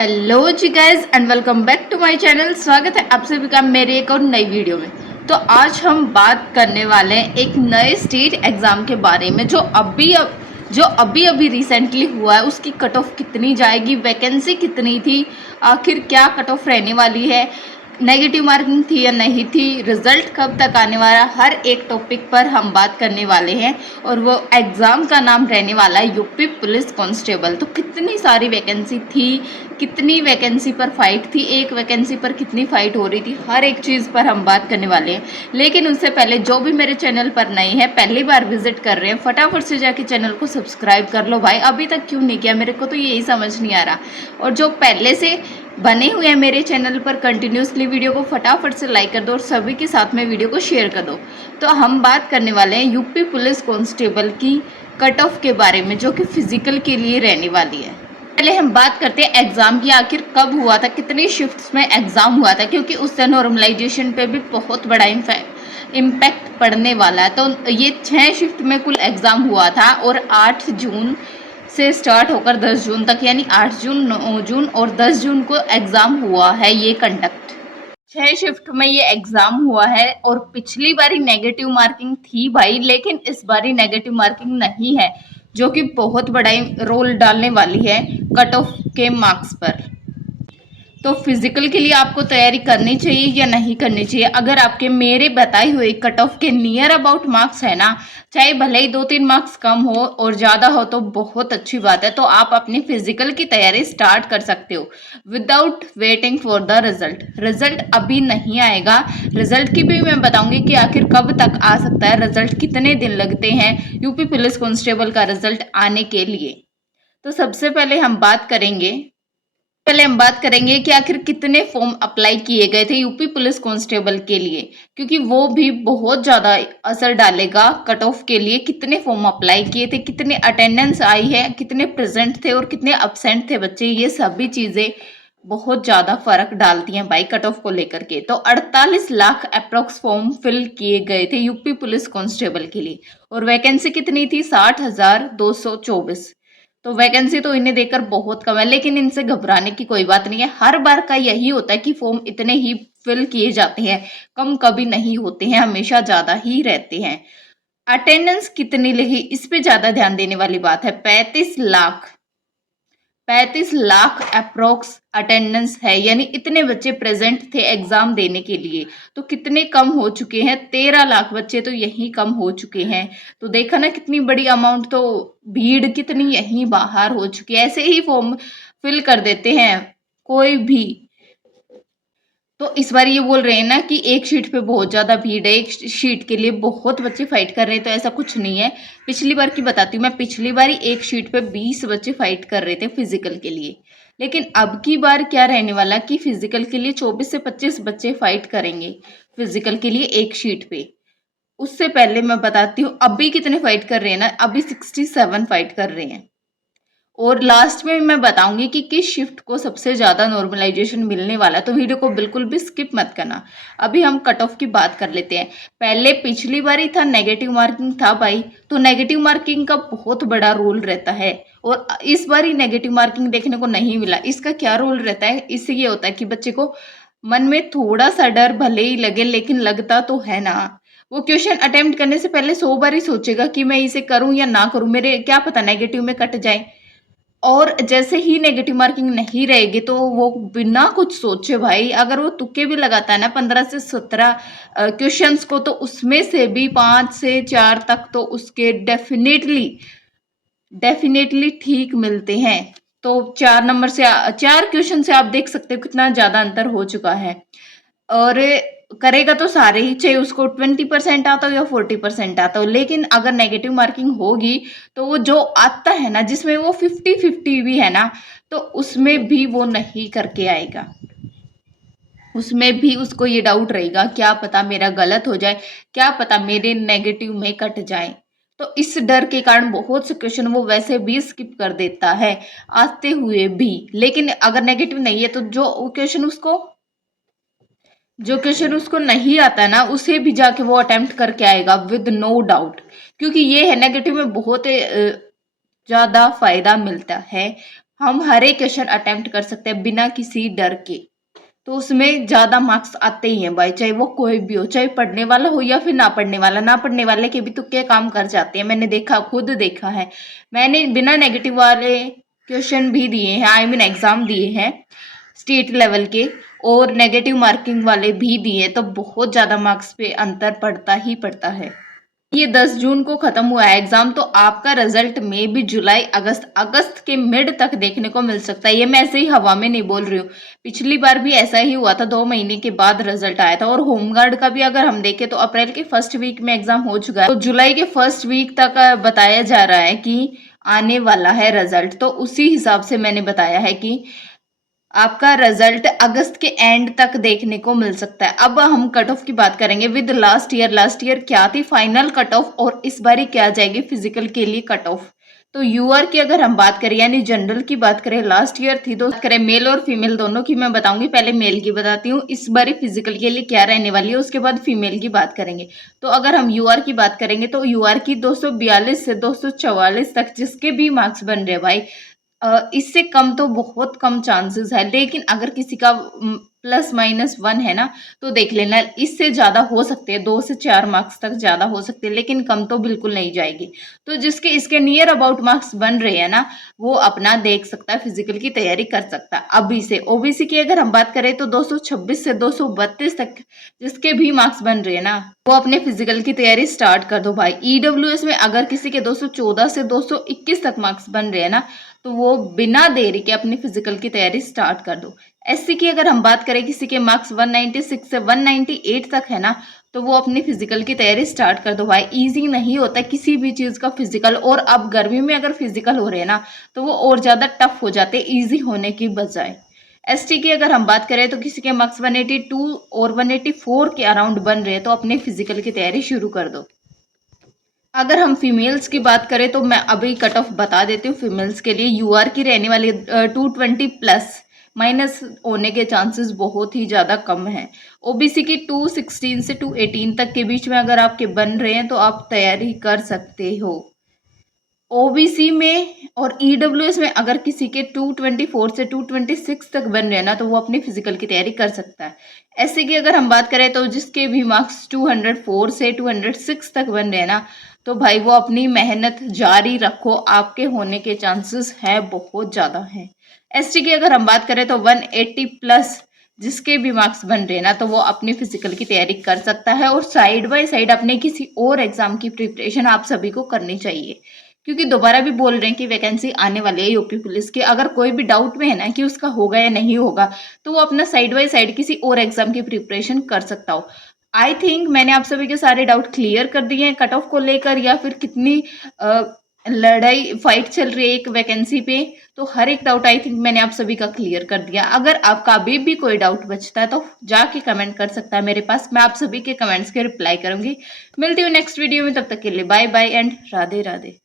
Hello जी guys and welcome back to my channel. स्वागत है आप सभी का मेरे एक और नई वीडियो में। तो आज हम बात करने वाले हैं एक नए स्टेट एग्जाम के बारे में जो अभी अभी रिसेंटली हुआ है। उसकी कट ऑफ कितनी जाएगी, वैकेंसी कितनी थी, आखिर क्या कट ऑफ रहने वाली है, नेगेटिव मार्किंग थी या नहीं थी, रिजल्ट कब तक आने वाला, हर एक टॉपिक पर हम बात करने वाले हैं। और वो एग्ज़ाम का नाम रहने वाला है यूपी पुलिस कांस्टेबल। तो कितनी सारी वैकेंसी थी, कितनी वैकेंसी पर फाइट थी, एक वैकेंसी पर कितनी फाइट हो रही थी, हर एक चीज़ पर हम बात करने वाले हैं। लेकिन उससे पहले जो भी मेरे चैनल पर नए हैं, पहली बार विजिट कर रहे हैं, फटाफट से जाके चैनल को सब्सक्राइब कर लो भाई। अभी तक क्यों नहीं किया, मेरे को तो यही समझ नहीं आ रहा। और जो पहले से बने हुए हैं मेरे चैनल पर कंटिन्यूसली, वीडियो को फटाफट से लाइक कर दो और सभी के साथ में वीडियो को शेयर कर दो। तो हम बात करने वाले हैं यूपी पुलिस कांस्टेबल की कट ऑफ के बारे में, जो कि फिजिकल के लिए रहने वाली है। पहले हम बात करते हैं एग्जाम की, आखिर कब हुआ था, कितनी शिफ्ट्स में एग्जाम हुआ था, क्योंकि उससे नॉर्मलाइजेशन पे भी बहुत बड़ा इम्पैक्ट पड़ने वाला है। तो ये 6 शिफ्ट में कुल एग्जाम हुआ था और 8 जून से स्टार्ट होकर 10 जून तक, यानी 8 जून, 9 जून और 10 जून को एग्जाम हुआ है ये कंडक्ट। 6 शिफ्ट में ये एग्जाम हुआ है। और पिछली बारी नेगेटिव मार्किंग थी भाई, लेकिन इस बारी नेगेटिव मार्किंग नहीं है, जो कि बहुत बड़ा रोल डालने वाली है कट ऑफ के मार्क्स पर। तो फिजिकल के लिए आपको तैयारी करनी चाहिए या नहीं करनी चाहिए? अगर आपके मेरे बताई हुई कट ऑफ के नियर अबाउट मार्क्स है ना, चाहे भले ही 2-3 मार्क्स कम हो और ज़्यादा हो तो बहुत अच्छी बात है, तो आप अपनी फिजिकल की तैयारी स्टार्ट कर सकते हो without waiting for the result. Result अभी नहीं आएगा, रिजल्ट की भी मैं बताऊंगी कि आखिर कब तक आ सकता है, रिजल्ट कितने दिन लगते हैं यूपी पुलिस कांस्टेबल का रिजल्ट आने के लिए। तो सबसे पहले हम बात करेंगे कि आखिर कितने फॉर्म अप्लाई किए गए थे यूपी पुलिस कांस्टेबल के लिए, क्योंकि वो भी बहुत ज़्यादा असर डालेगा कट ऑफ के लिए। कितने फॉर्म अप्लाई किए थे, कितने अटेंडेंस आई है, कितने प्रेजेंट थे और कितने अब्सेंट थे बच्चे, ये सभी चीज़ें बहुत ज़्यादा फर्क डालती हैं भाई कट ऑफ को लेकर के। तो 48 लाख अप्रोक्स फॉर्म फिल किए गए थे यूपी पुलिस कांस्टेबल के लिए और वैकेंसी कितनी थी? 60,224। तो वैकेंसी तो इन्हें देकर बहुत कम है, लेकिन इनसे घबराने की कोई बात नहीं है। हर बार का यही होता है कि फॉर्म इतने ही फिल किए जाते हैं, कम कभी नहीं होते हैं, हमेशा ज्यादा ही रहते हैं। अटेंडेंस कितनी लगी, इस पे ज्यादा ध्यान देने वाली बात है। 35 लाख अप्रोक्स अटेंडेंस है, यानी इतने बच्चे प्रेजेंट थे एग्जाम देने के लिए। तो कितने कम हो चुके हैं? 13 लाख बच्चे तो यही कम हो चुके हैं। तो देखा ना कितनी बड़ी अमाउंट, तो भीड़ कितनी यहीं बाहर हो चुकी है। ऐसे ही फॉर्म फिल कर देते हैं कोई भी। तो इस बार ये बोल रहे हैं ना कि एक शीट पे बहुत ज्यादा भीड़ है, एक शीट के लिए बहुत बच्चे फाइट कर रहे हैं, तो ऐसा कुछ नहीं है। पिछली बार की बताती हूँ मैं, पिछली बार एक शीट पे 20 बच्चे फाइट कर रहे थे फिजिकल के लिए। लेकिन अब की बार क्या रहने वाला कि फिजिकल के लिए 24 से 25 बच्चे फाइट करेंगे फिजिकल के लिए एक शीट पे। उससे पहले मैं बताती हूँ अभी कितने फाइट कर रहे हैं ना, अभी 67 फाइट कर रहे हैं। और लास्ट में मैं बताऊंगी कि किस शिफ्ट को सबसे ज्यादा नॉर्मलाइजेशन मिलने वाला है, तो वीडियो को बिल्कुल भी स्किप मत करना। अभी हम कट ऑफ की बात कर लेते हैं। पहले पिछली बार ही था नेगेटिव मार्किंग था भाई, तो नेगेटिव मार्किंग का बहुत बड़ा रोल रहता है। और इस बार ही नेगेटिव मार्किंग देखने को नहीं मिला। इसका क्या रोल रहता है? इससे ये होता है कि बच्चे को मन में थोड़ा सा डर भले ही लगे, लेकिन लगता तो है ना। वो क्वेश्चन अटेम्प्ट करने से पहले 100 बार ही सोचेगा कि मैं इसे करूं या ना करूं, मेरे क्या पता नेगेटिव में कट जाए। और जैसे ही नेगेटिव मार्किंग नहीं रहेगी तो वो बिना कुछ सोचे भाई, अगर वो तुक्के भी लगाता है ना 15 से 17 क्वेश्चंस को, तो उसमें से भी 5 से 4 तक तो उसके डेफिनेटली ठीक मिलते हैं। तो 4 क्वेश्चन से आप देख सकते हो कितना ज्यादा अंतर हो चुका है। और करेगा तो सारे ही, चाहे उसको 20% आता हो या 40% आता हो। लेकिन अगर नेगेटिव मार्किंग होगी तो वो जो आता है ना, जिसमें वो 50-50 भी है ना, तो उसमें भी वो नहीं करके आएगा। उसमें भी उसको ये डाउट रहेगा, क्या पता मेरा गलत हो जाए, क्या पता मेरे नेगेटिव में कट जाए। तो इस डर के कारण बहुत से क्वेश्चन वो वैसे भी स्किप कर देता है आते हुए भी। लेकिन अगर नेगेटिव नहीं है तो जो क्वेश्चन उसको नहीं आता ना, उसे भी जाके वो अटेम्प्ट करके आएगा विद नो डाउट। क्योंकि ये है नेगेटिव में बहुत ज्यादा फायदा मिलता है। हम हर एक क्वेश्चन अटेम्प्ट कर सकते हैं बिना किसी डर के, तो उसमें ज़्यादा मार्क्स आते ही हैं भाई, चाहे वो कोई भी हो, चाहे पढ़ने वाला हो या फिर ना पढ़ने वाला। ना पढ़ने वाले के भी तुक्के काम कर जाते हैं, मैंने देखा, खुद देखा है। मैंने बिना नेगेटिव वाले क्वेश्चन भी दिए हैं, आई मीन एग्जाम दिए हैं स्टेट लेवल के, और नेगेटिव मार्किंग वाले भी दिए, तो बहुत ज़्यादा मार्क्स पे अंतर पड़ता ही पड़ता है। ये 10 जून को खत्म हुआ है एग्जाम, तो आपका रिजल्ट में भी जुलाई अगस्त के मिड तक देखने को मिल सकता है। ये मैं ऐसे ही हवा में नहीं बोल रही हूँ, पिछली बार भी ऐसा ही हुआ था, 2 महीने के बाद रिजल्ट आया था। और होमगार्ड का भी अगर हम देखें तो अप्रैल के फर्स्ट वीक में एग्जाम हो चुका है, तो जुलाई के फर्स्ट वीक तक बताया जा रहा है कि आने वाला है रिजल्ट। तो उसी हिसाब से मैंने बताया है कि आपका रिजल्ट अगस्त के एंड तक देखने को मिल सकता है। अब हम कट ऑफ की बात करेंगे विद लास्ट ईयर क्या थी फाइनल कट ऑफ, और इस बारी क्या जाएगी फिजिकल के लिए कट ऑफ। तो यूआर की अगर हम बात करें यानी जनरल की बात करें, लास्ट ईयर थी, तो बात करें मेल और फीमेल दोनों की मैं बताऊंगी। पहले मेल की बताती हूँ, इस बारी फिजिकल के लिए क्या रहने वाली है, उसके बाद फीमेल की बात करेंगे। तो अगर हम यूआर की बात करेंगे तो यूआर की 242 से 244 तक जिसके भी मार्क्स बन रहे भाई, इससे कम तो बहुत कम चांसेस है, लेकिन अगर किसी का +-1 है ना, तो देख लेना, इससे ज़्यादा हो सकते हैं, 2 से 4 मार्क्स तक ज़्यादा हो सकते हैं, लेकिन कम तो बिल्कुल नहीं जाएगी। तो जिसके इसके नियर अबाउट मार्क्स बन रहे हैं ना, वो अपना देख सकता है, फिजिकल की तैयारी कर सकता है अभी से। ओबीसी की अगर हम बात करें तो 226 से 232 तक जिसके भी मार्क्स बन रहे हैं ना, वो अपने फिजिकल की तैयारी स्टार्ट कर दो भाई। ईडब्ल्यूएस में अगर किसी के 214 से 221 तक मार्क्स बन रहे हैं ना, तो वो बिना देरी के अपनी फिजिकल की तैयारी स्टार्ट कर दो। एससी की अगर हम बात करें, किसी के मार्क्स 196 से 198 तक है ना, तो वो अपनी फिजिकल की तैयारी स्टार्ट कर दो भाई। इजी नहीं होता किसी भी चीज़ का फिजिकल, और अब गर्मी में अगर फिजिकल हो रहे हैं ना, तो वो और ज़्यादा टफ हो जाते हैं ईजी होने की बजाय। एसटी की अगर हम बात करें तो किसी के मार्क्स 182 और 184 के अराउंड बन रहे हैं, तो अपने फिजिकल की तैयारी शुरू कर दो। अगर हम फीमेल्स की बात करें तो मैं अभी कट ऑफ बता देती हूँ फीमेल्स के लिए। यूआर की रहने वाली 220+ माइनस होने के चांसेस बहुत ही ज़्यादा कम हैं। ओबीसी की 216 से 218 तक के बीच में अगर आपके बन रहे हैं तो आप तैयारी कर सकते हो। ओबीसी में और ईडब्ल्यूएस में अगर किसी के 224 से 226 तक बन रहे हैं ना, तो वो अपनी फिजिकल की तैयारी कर सकता है। एससी की अगर हम बात करें तो जिसके भी मार्क्स 204 से 206 तक बन रहे हैं ना, तो भाई वो अपनी मेहनत जारी रखो, आपके होने के चांसेस है बहुत ज़्यादा हैं। एसटी की अगर हम बात करें तो 180+ जिसके भी मार्क्स बन रहे हैं ना, तो वो अपनी फिजिकल की तैयारी कर सकता है, और साइड बाय साइड अपने किसी और एग्जाम की प्रिपरेशन आप सभी को करनी चाहिए, क्योंकि दोबारा भी बोल रहे हैं कि वैकेंसी आने वाली है यूपी पुलिस की। अगर कोई भी डाउट में है ना कि उसका होगा या नहीं होगा, तो वो अपना साइड बाय साइड किसी और एग्जाम की प्रिपरेशन कर सकता हो। आई थिंक मैंने आप सभी के सारे डाउट क्लियर कर दिए हैं कट ऑफ को लेकर, या फिर कितनी लड़ाई फाइट चल रही है एक वैकेंसी पे, तो हर एक डाउट आई थिंक मैंने आप सभी का क्लियर कर दिया। अगर आपका अभी भी कोई डाउट बचता है तो जाके कमेंट कर सकता है मेरे पास, मैं आप सभी के कमेंट्स के रिप्लाई करूंगी। मिलती हूँ नेक्स्ट वीडियो में, तब तक के लिए bye bye and Radhe Radhe.